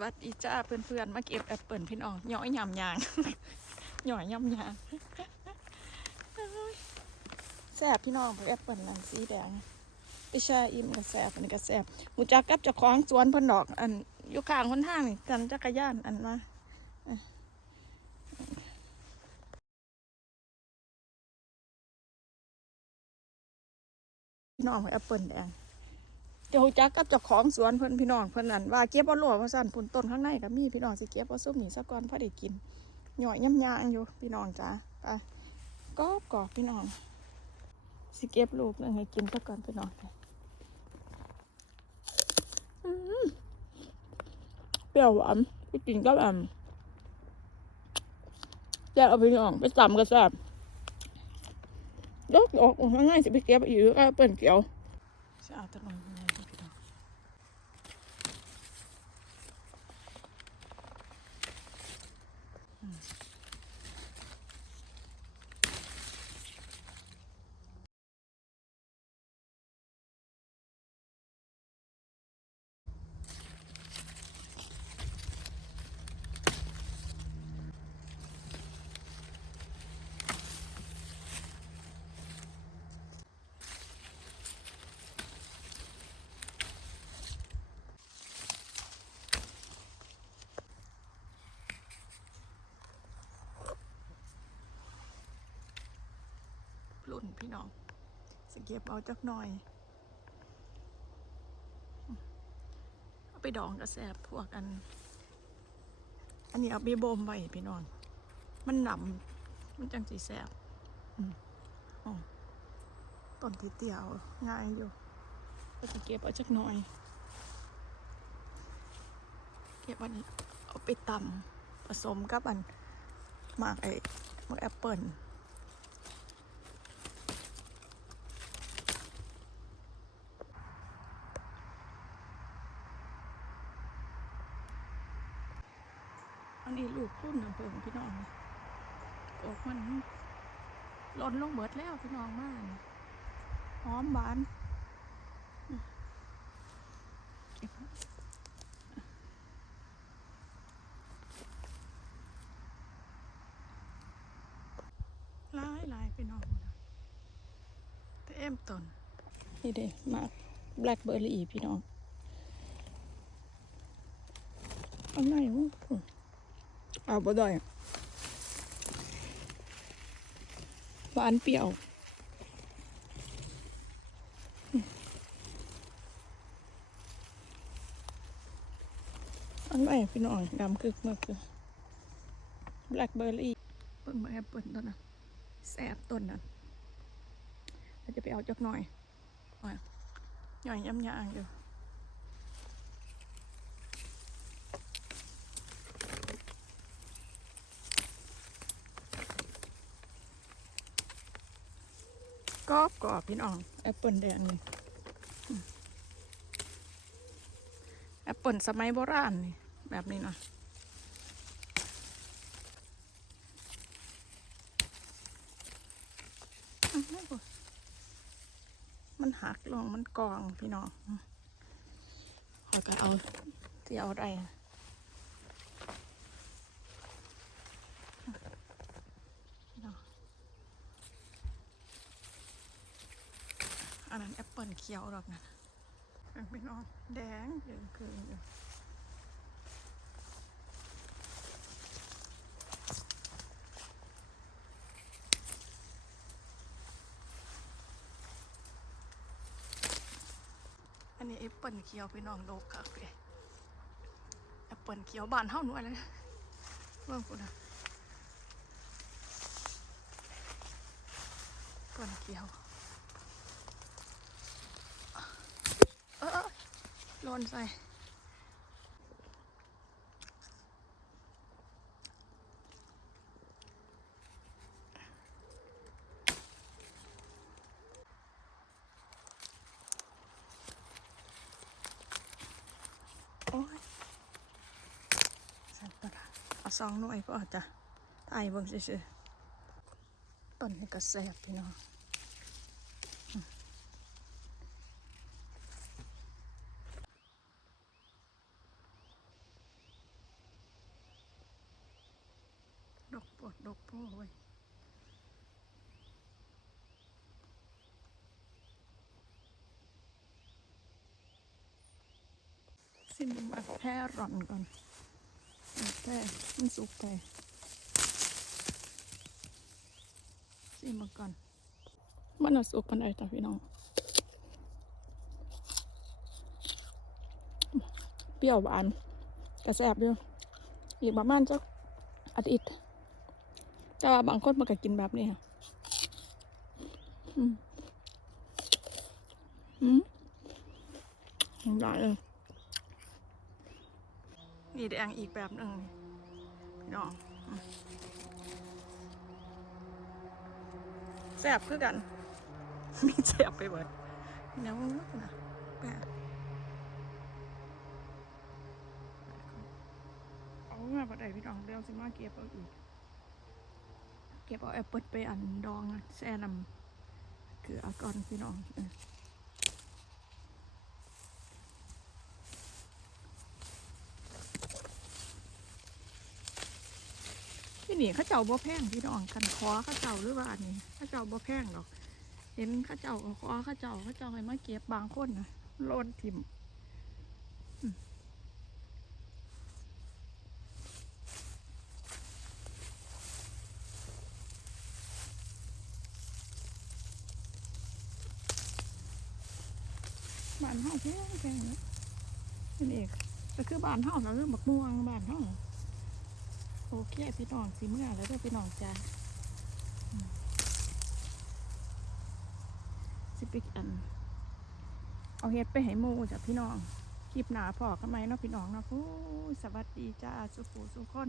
สวัสดีจ้าเพื่อนๆมาเก็บแอปเปิลพี่น้องย่อยยำยางย่อยยำยางแซ่บพี่น้องพราะแอปเปิลนั่นสีแดงไปช่อิ่มก็แซ่บอันนี้ก็แซ่บหมูจักกับเจ้าของสวนพนดอก อันอยู่ข้างคนทางนี่กันจักรยานอันมาพี่น้องแอปเปิลแดง เดี๋ยวจักกับเจ้าของสวนเพิ่อนพี่น้องเพิ่อนนั่นว่าเก็บเอาโลดว่าซั่นพุ่นต้นข้างในก็มีพี่น้องสิเก็บเอาซุปนี่ซะก่อนพอได้กินหน่อยย่ำยางอยู่พี่น้องจ้าไปกอบกอบพี่น้องสิเก็บลูกหนึงให้กินซะก่อนพี่น้องอืมเปรี้ยวหวานไปกินกับแอมแซ่บเอาพี่น้องไปตำก็แซ่บดอกดอกข้างในสิไปเก็บอีกก็เปิ้นเกี่ยวจะเอาตะลงยังไง พี่น้องสเก็บเอาจักหน่อย เอาไปดองกระแสบพวกอัน อันนี้เอาไปบ่มไว้พี่น้อง มันหนำมันจังสีแสบอ๋อต้นที่เตี้ยวง่ายอยู่ก็จะเก็บเอาจักหน่อย เก็บอันนี้เอาไปตำผสมกับอันหมากไอ้มากแอปเปิล อันนี้ลูกพุ่นนะเพิ่งพี่น้องออกมันหล่นลงเบิดแล้วพี่น้องมากหอมบานลายลายพี่น้องเต็มต้นนี่เด้มากแบล็คเบอร์รี่พี่น้องเอาไหนวะ เอาบ่ได้หวานเปรี้ยวอันไหนพี่น้องดำกึกมากคือ blackberry เปิ้งมาแอปเปิ้ลต้นน่ะแสบต้นนั้นเราจะไปเอาจักหน่อยหน่อยหน่อยย้ำยางอยู่ กรอบกรอบพี่น้องแอปเปิลแดงนี่อืมแอปเปิลสมัยโบราณนี่แบบนี้เนาะอื้อหือมันหักลงมันกองพี่น้องคอยก็เอาที่เอาได้อะพี่น้อง อั นนั้นแอปเปิลเขียวหรอกนะอันเป็นออกแดงเหลืองคืออยู่อันนี้แอปเปิลเขียวพี่น้องโลกค่ะเลยแอปเปิลเขียวบานเท่าหน่วยเลยนะเบิ่องกูนะแอปเปิลเขียว เออ โลนใส่โอ้ยสันปะละเอาสองหน่วยก็อาจจะตายเบิ่งซื่อๆต้นนี้ก็แซ่บพี่น้อง ดดก โพ่เว้ยสิมมาแค่ร่อนก่อนแค่มันสุกไปสิมาก่อนมันสุกปันไดต่อพี่น้อง เปรี้ยวหวานกระแสบอยู่อีกประมาณจักอาทิตย์ แต่ว่าบางคนมันก็กินแบบนี้ค่ะอืมอืมได้เลยนี่แดงอีกแบบหนึ่งนี่พี่น้องอืมแสบคือกัน มีแสบไปเบิดเดี๋ยวนะแปะเอามาบัดใดพี่น้องเดี๋ยวสิมาเก็บเอาอีก เก็บเอาแอปเปิลไปอันดองแช่น้ำเกลือกอนพี่น้องที่นี่เข้าเจ้าบ่แพงพี่น้องคันคอเข้าเจ้าหรือว่าอันนี้เข้าเจ้าบ่แพงหรอก เห็นเข้าเจ้าคอเข้าเจ้าเข้าเจ้าให้มาเก็บบางคนนะโลนทิม เฮาแพงแพงเนี่ยนี่เองก็คือบ้านเฮาก็คือบักม่วงบ้านเฮาโอเคพี่น้องสิเมื่อแล้วเด้อพี่น้องจ้าสิปิกอัน เอาเฮ็ดไปให้หมูจ้ะพี่น้องคลิปหนาพอกันไหมเนาะพี่น้องเนาะโอ้สวัสดีจ้าสุขูสุขคน